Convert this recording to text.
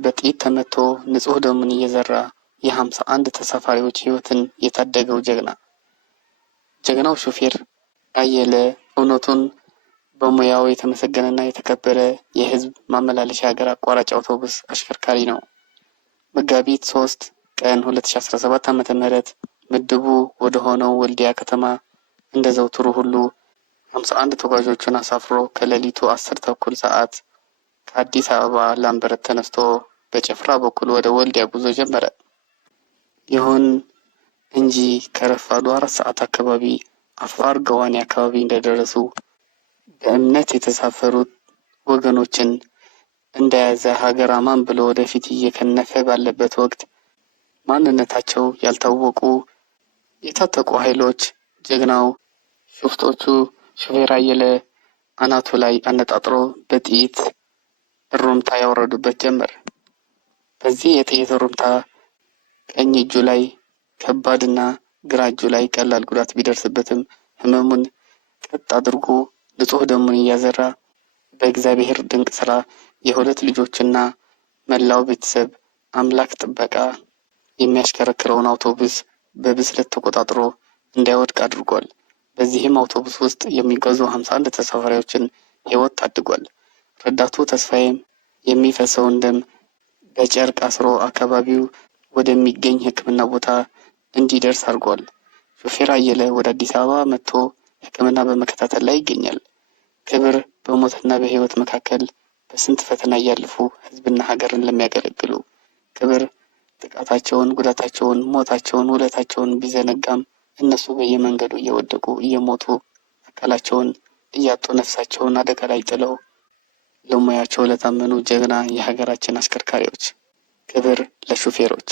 በጥይት ተመቶ ንጹህ ደሙን እየዘራ የ51 ተሳፋሪዎች ህይወትን የታደገው ጀግናው ሹፌር አየለ እውነቱን በሙያው የተመሰገነና የተከበረ የህዝብ ማመላለሻ ሀገር አቋራጭ አውቶቡስ አሽከርካሪ ነው። መጋቢት 3 ቀን 2017 ዓ.ም ምድቡ ወደ ሆነው ወልዲያ ከተማ እንደ ዘውትሩ ሁሉ 51 ተጓዦችን አሳፍሮ ከሌሊቱ 10 ተኩል ሰዓት ከአዲስ አበባ ላምበረት ተነስቶ በጭፍራ በኩል ወደ ወልዲያ ጉዞ ጀመረ። ይሁን እንጂ ከረፋዱ 4 ሰዓት አካባቢ አፋር ገዋኔ አካባቢ እንደደረሱ በእምነት የተሳፈሩት ወገኖችን እንደያዘ ሀገር አማን ብሎ ወደፊት እየከነፈ ባለበት ወቅት ማንነታቸው ያልታወቁ የታጠቁ ኃይሎች ጀግናው ሹፍቶቹ ሹፌር አየለ አናቱ ላይ አነጣጥሮ በጥይት እሩምታ ያወረዱበት ጀመር። በዚህ የጥይት እሩምታ ቀኝ እጁ ላይ ከባድና ግራ እጁ ላይ ቀላል ጉዳት ቢደርስበትም ህመሙን ቀጥ አድርጎ ንጹህ ደሙን እያዘራ በእግዚአብሔር ድንቅ ስራ የሁለት ልጆችና መላው ቤተሰብ አምላክ ጥበቃ የሚያሽከረክረውን አውቶቡስ በብስለት ተቆጣጥሮ እንዳይወድቅ አድርጓል። በዚህም አውቶቡስ ውስጥ የሚጓዙ 51 ተሳፋሪዎችን ህይወት ታድጓል። ረዳቱ ተስፋዬም የሚፈሰውን ደም በጨርቅ አስሮ አካባቢው ወደሚገኝ ሕክምና ቦታ እንዲደርስ አድርጓል። ሹፌር አየለ ወደ አዲስ አበባ መጥቶ ሕክምና በመከታተል ላይ ይገኛል። ክብር በሞትና በህይወት መካከል በስንት ፈተና እያለፉ ህዝብና ሀገርን ለሚያገለግሉ፣ ክብር ጥቃታቸውን፣ ጉዳታቸውን፣ ሞታቸውን፣ ውለታቸውን ቢዘነጋም እነሱ በየመንገዱ እየወደቁ እየሞቱ አካላቸውን እያጡ ነፍሳቸውን አደጋ ላይ ጥለው ለሙያቸው ለታመኑ ጀግና የሀገራችን አሽከርካሪዎች፣ ክብር ለሹፌሮች።